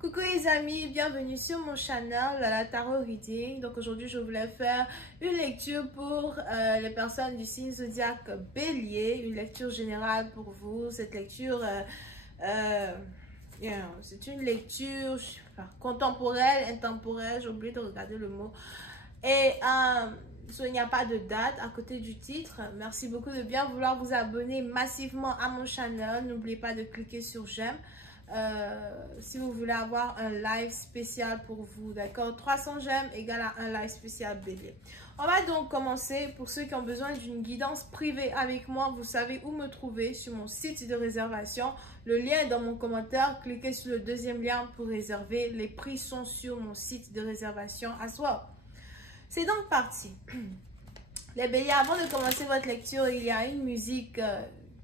Coucou les amis, bienvenue sur mon channel la Tarot Reading. Donc aujourd'hui je voulais faire une lecture pour les personnes du signe zodiaque Bélier, une lecture générale pour vous. Cette lecture, c'est une lecture contemporaine, intemporelle, j'ai oublié de regarder le mot. Et il n'y a pas de date à côté du titre. Merci beaucoup de bien vouloir vous abonner massivement à mon channel. N'oubliez pas de cliquer sur j'aime. Si vous voulez avoir un live spécial pour vous, d'accord, 300 j'aime égale à un live spécial Bélier. On va donc commencer. Pour ceux qui ont besoin d'une guidance privée avec moi, vous savez où me trouver sur mon site de réservation. Le lien est dans mon commentaire. Cliquez sur le deuxième lien pour réserver. Les prix sont sur mon site de réservation à soi. C'est donc parti. Les Béliers, avant de commencer votre lecture, il y a une musique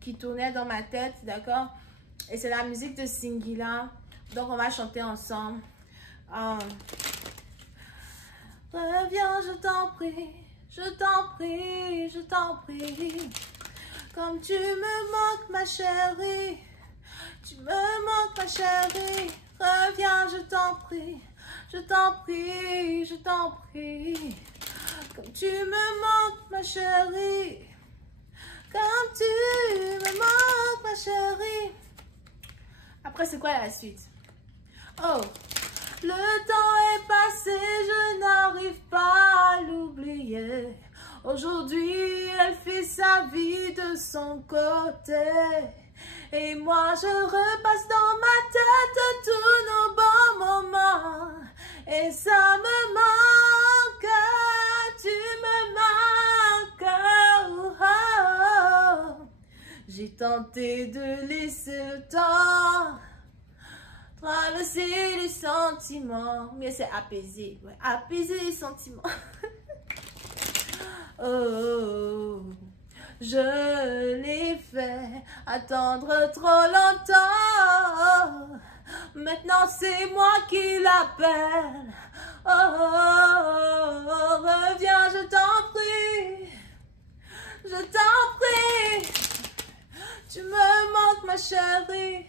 qui tournait dans ma tête, d'accord? Et c'est la musique de Singila. Donc, on va chanter ensemble. Reviens, je t'en prie, je t'en prie, je t'en prie. Comme tu me manques, ma chérie. Tu me manques, ma chérie. Reviens, je t'en prie, je t'en prie, je t'en prie. Comme tu me manques, ma chérie. Comme tu me manques, ma chérie. Après, c'est quoi la suite? Oh, le temps est passé, je n'arrive pas à l'oublier. Aujourd'hui, elle fait sa vie de son côté. Et moi, je repasse dans ma tête tous nos bons moments. Et ça me manque, tu me manques. Oh, oh. J'ai tenté de laisser le temps traverser les sentiments. Mais c'est apaiser, ouais, apaiser les sentiments. Oh, oh, oh. Je l'ai fait attendre trop longtemps. Maintenant c'est moi qui l'appelle. Oh, oh, oh, reviens, je t'en prie. Je t'en prie. Tu me manques, ma chérie.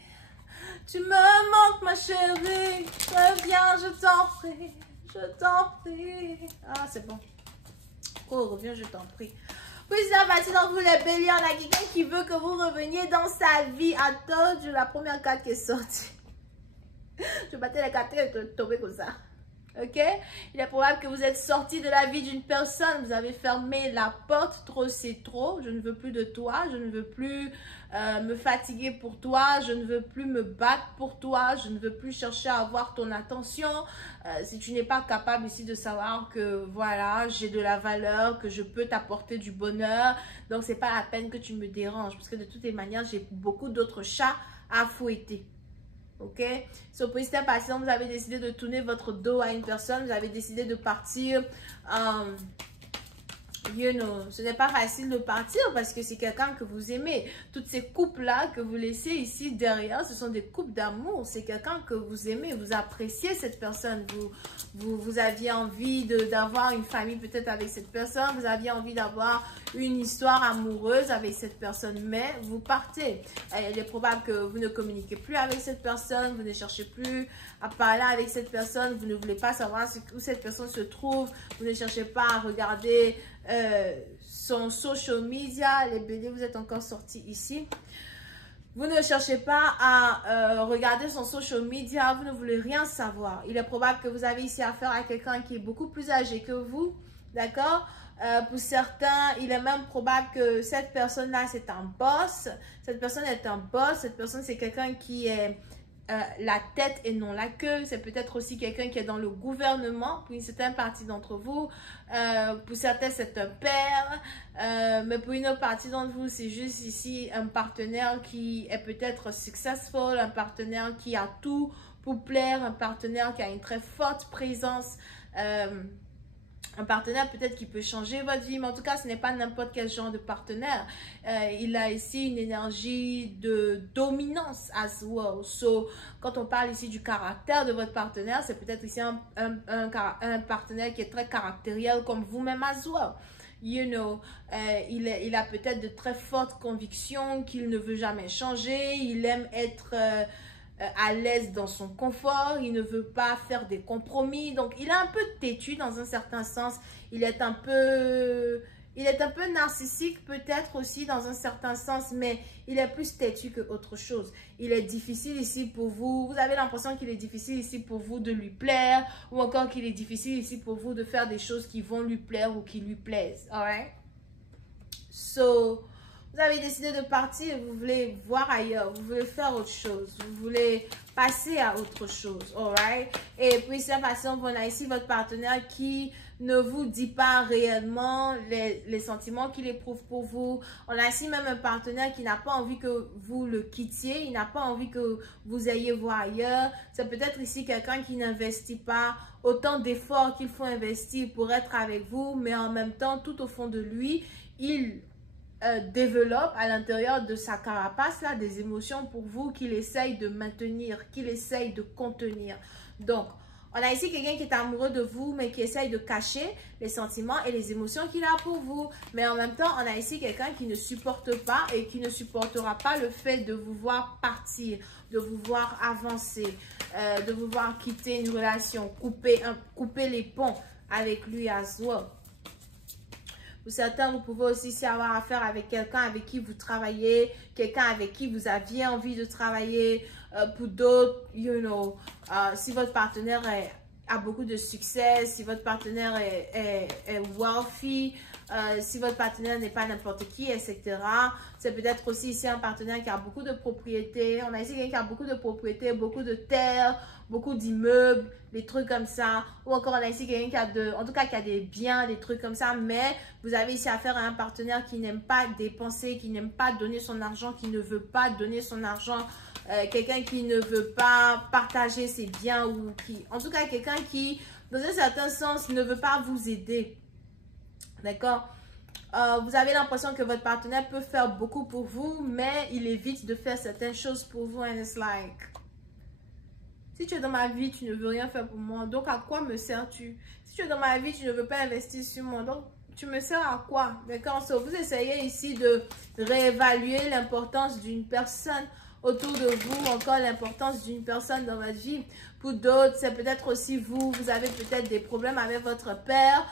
Tu me manques, ma chérie. Reviens, je t'en prie. Je t'en prie. Ah, c'est bon. Oh, reviens, je t'en prie. Puis ça va dans vous les Béliers. On a quelqu'un qui veut que vous reveniez dans sa vie. Attends, la première carte qui est sortie. Je battais la carte et tombée comme ça. Ok? Il est probable que vous êtes sorti de la vie d'une personne. Vous avez fermé la porte. Trop, c'est trop. Je ne veux plus de toi. Je ne veux plus me fatiguer pour toi. Je ne veux plus me battre pour toi. Je ne veux plus chercher à avoir ton attention. Si tu n'es pas capable ici de savoir que voilà, j'ai de la valeur, que je peux t'apporter du bonheur. Donc, c'est pas la peine que tu me déranges. Parce que de toutes les manières, j'ai beaucoup d'autres chats à fouetter. Ok, so, pour cette passion, vous avez décidé de tourner votre dos à une personne, vous avez décidé de partir. Ce n'est pas facile de partir parce que c'est quelqu'un que vous aimez. Toutes ces coupes-là que vous laissez ici derrière, ce sont des coupes d'amour. C'est quelqu'un que vous aimez, vous appréciez cette personne. Vous aviez envie d'avoir une famille peut-être avec cette personne. Vous aviez envie d'avoir une histoire amoureuse avec cette personne. Mais vous partez. Il est probable que vous ne communiquez plus avec cette personne. Vous ne cherchez plus à parler avec cette personne. Vous ne voulez pas savoir où cette personne se trouve. Vous ne cherchez pas à regarder son social media. Les Béliers, vous êtes encore sortis ici. Vous ne cherchez pas à regarder son social media. Vous ne voulez rien savoir. Il est probable que vous avez ici affaire à quelqu'un qui est beaucoup plus âgé que vous. D'accord? Pour certains, il est même probable que cette personne-là, c'est un boss. Cette personne est un boss. Cette personne, c'est quelqu'un qui est la tête et non la queue. C'est peut-être aussi quelqu'un qui est dans le gouvernement pour une certaine partie d'entre vous. Pour certains, c'est un père. Mais pour une autre partie d'entre vous, c'est juste ici un partenaire qui est peut-être successful, un partenaire qui a tout pour plaire, un partenaire qui a une très forte présence. Un partenaire peut-être qui peut changer votre vie, mais en tout cas, ce n'est pas n'importe quel genre de partenaire. Il a ici une énergie de dominance as well. So, quand on parle ici du caractère de votre partenaire, c'est peut-être ici un partenaire qui est très caractériel comme vous-même as well. You know, il a peut-être de très fortes convictions qu'il ne veut jamais changer. Il aime être à l'aise dans son confort, il ne veut pas faire des compromis. Donc, il est un peu têtu dans un certain sens. Il est un peu narcissique peut-être aussi dans un certain sens, mais il est plus têtu que autre chose. Il est difficile ici pour vous. Vous avez l'impression qu'il est difficile ici pour vous de lui plaire, ou encore qu'il est difficile ici pour vous de faire des choses qui vont lui plaire ou qui lui plaisent. Alright? So, vous avez décidé de partir, vous voulez voir ailleurs, vous voulez faire autre chose, vous voulez passer à autre chose, alright? Et puis, c'est façon, on a ici votre partenaire qui ne vous dit pas réellement les sentiments qu'il éprouve pour vous. On a ici même un partenaire qui n'a pas envie que vous le quittiez, il n'a pas envie que vous ayez voir ailleurs. C'est peut-être ici quelqu'un qui n'investit pas autant d'efforts qu'il faut investir pour être avec vous, mais en même temps, tout au fond de lui, il développe à l'intérieur de sa carapace là des émotions pour vous qu'il essaye de maintenir, qu'il essaye de contenir. Donc, on a ici quelqu'un qui est amoureux de vous, mais qui essaye de cacher les sentiments et les émotions qu'il a pour vous. Mais en même temps, on a ici quelqu'un qui ne supporte pas et qui ne supportera pas le fait de vous voir partir, de vous voir avancer, de vous voir quitter une relation, couper les ponts avec lui as well. Pour certains, vous pouvez aussi avoir affaire avec quelqu'un avec qui vous travaillez, quelqu'un avec qui vous aviez envie de travailler. Pour d'autres, si votre partenaire a beaucoup de succès, si votre partenaire est wealthy, si votre partenaire n'est pas n'importe qui, etc. C'est peut-être aussi ici un partenaire qui a beaucoup de propriétés. On a ici quelqu'un qui a beaucoup de propriétés, beaucoup de terres, beaucoup d'immeubles, des trucs comme ça. Ou encore, on a ici quelqu'un qui a des biens, des trucs comme ça. Mais vous avez ici affaire à un partenaire qui n'aime pas dépenser, qui n'aime pas donner son argent, qui ne veut pas donner son argent. Quelqu'un qui ne veut pas partager ses biens ou qui... En tout cas, quelqu'un qui, dans un certain sens, ne veut pas vous aider. D'accord? Vous avez l'impression que votre partenaire peut faire beaucoup pour vous, mais il évite de faire certaines choses pour vous. And it's like... Si tu es dans ma vie, tu ne veux rien faire pour moi. Donc, à quoi me sers-tu? Si tu es dans ma vie, tu ne veux pas investir sur moi. Donc, tu me sers à quoi? D'accord? So, vous essayez ici de réévaluer l'importance d'une personne autour de vous, encore l'importance d'une personne dans votre vie. Pour d'autres, c'est peut-être aussi vous. Vous avez peut-être des problèmes avec votre père.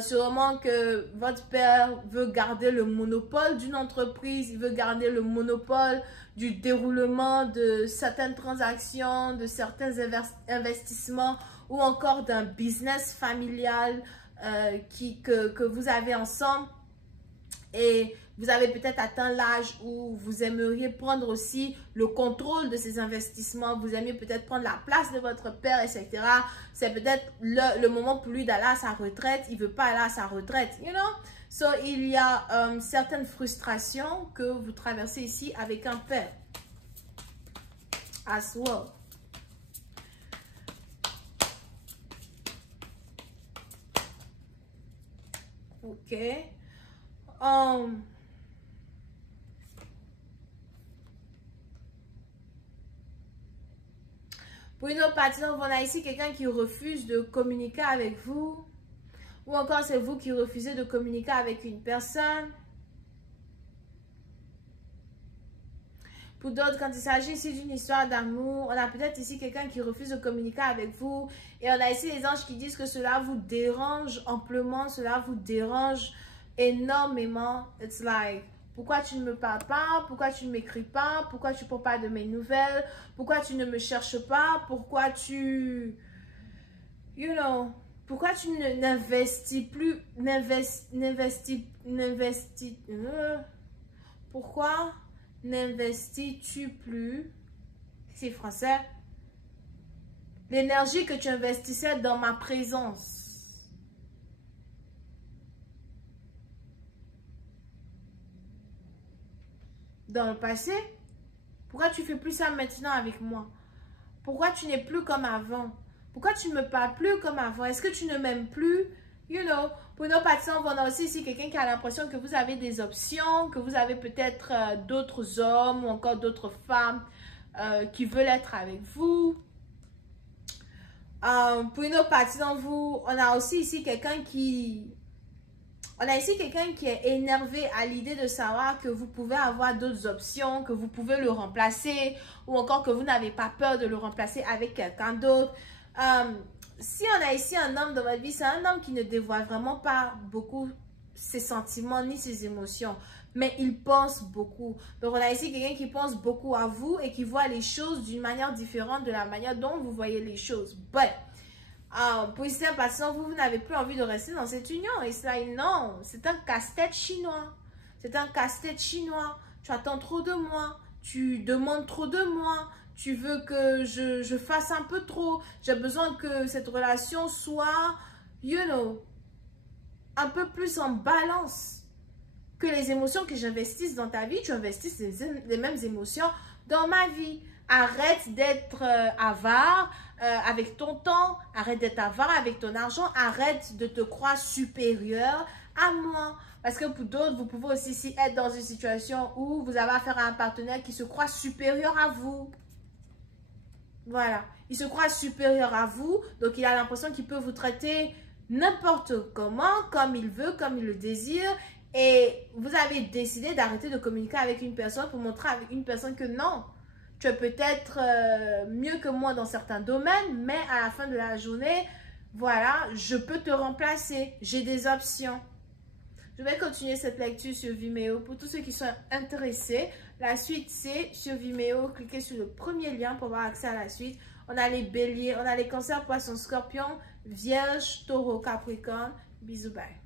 Sûrement que votre père veut garder le monopole d'une entreprise. Il veut garder le monopole du déroulement de certaines transactions, de certains investissements ou encore d'un business familial que vous avez ensemble. Et vous avez peut-être atteint l'âge où vous aimeriez prendre aussi le contrôle de ces investissements. Vous aimeriez peut-être prendre la place de votre père, etc. C'est peut-être le moment pour lui d'aller à sa retraite. Il ne veut pas aller à sa retraite, you know? So, il y a certaines frustrations que vous traversez ici avec un père. As well. Ok. Pour une autre partie, on a ici quelqu'un qui refuse de communiquer avec vous. Ou encore, c'est vous qui refusez de communiquer avec une personne. Pour d'autres, quand il s'agit ici d'une histoire d'amour, on a peut-être ici quelqu'un qui refuse de communiquer avec vous. Et on a ici les anges qui disent que cela vous dérange amplement, cela vous dérange énormément. It's like, pourquoi tu ne me parles pas? Pourquoi tu ne m'écris pas? Pourquoi tu ne prends pas de mes nouvelles? Pourquoi tu ne me cherches pas? Pourquoi tu... Pourquoi tu n'investis plus... Pourquoi n'investis-tu plus, c'est français, l'énergie que tu investissais dans ma présence? Dans le passé? Pourquoi tu fais plus ça maintenant avec moi? Pourquoi tu n'es plus comme avant? Pourquoi tu ne me parles plus comme avant? Est-ce que tu ne m'aimes plus? Pour nos patients, on a aussi ici quelqu'un qui a l'impression que vous avez des options, que vous avez peut-être d'autres hommes ou encore d'autres femmes qui veulent être avec vous. Pour une autre partie d'entre vous, on a aussi ici quelqu'un qui On a ici quelqu'un qui est énervé à l'idée de savoir que vous pouvez avoir d'autres options, que vous pouvez le remplacer ou encore que vous n'avez pas peur de le remplacer avec quelqu'un d'autre. Si on a ici un homme dans votre vie, c'est un homme qui ne dévoile vraiment pas beaucoup ses sentiments ni ses émotions, mais il pense beaucoup. Donc, on a ici quelqu'un qui pense beaucoup à vous et qui voit les choses d'une manière différente de la manière dont vous voyez les choses. But, pour certains patients, vous n'avez plus envie de rester dans cette union. Et cela, non, c'est un casse-tête chinois. C'est un casse-tête chinois. Tu attends trop de moi. Tu demandes trop de moi. Tu veux que je fasse un peu trop. J'ai besoin que cette relation soit, you know, un peu plus en balance. Que les émotions que j'investisse dans ta vie, tu investisses les mêmes émotions dans ma vie. Arrête d'être avare avec ton temps. Arrête d'être avare avec ton argent. Arrête de te croire supérieur à moi. Parce que pour d'autres, vous pouvez aussi être dans une situation où vous avez affaire à un partenaire qui se croit supérieur à vous. Voilà. Il se croit supérieur à vous. Donc, il a l'impression qu'il peut vous traiter n'importe comment, comme il veut, comme il le désire. Et vous avez décidé d'arrêter de communiquer avec une personne pour montrer à une personne que non, tu es peut-être mieux que moi dans certains domaines, mais à la fin de la journée, voilà, je peux te remplacer. J'ai des options. Je vais continuer cette lecture sur Vimeo pour tous ceux qui sont intéressés. La suite, c'est sur Vimeo. Cliquez sur le premier lien pour avoir accès à la suite. On a les béliers, on a les cancers, poissons, scorpions, vierge, taureau, capricorne. Bisous, bye.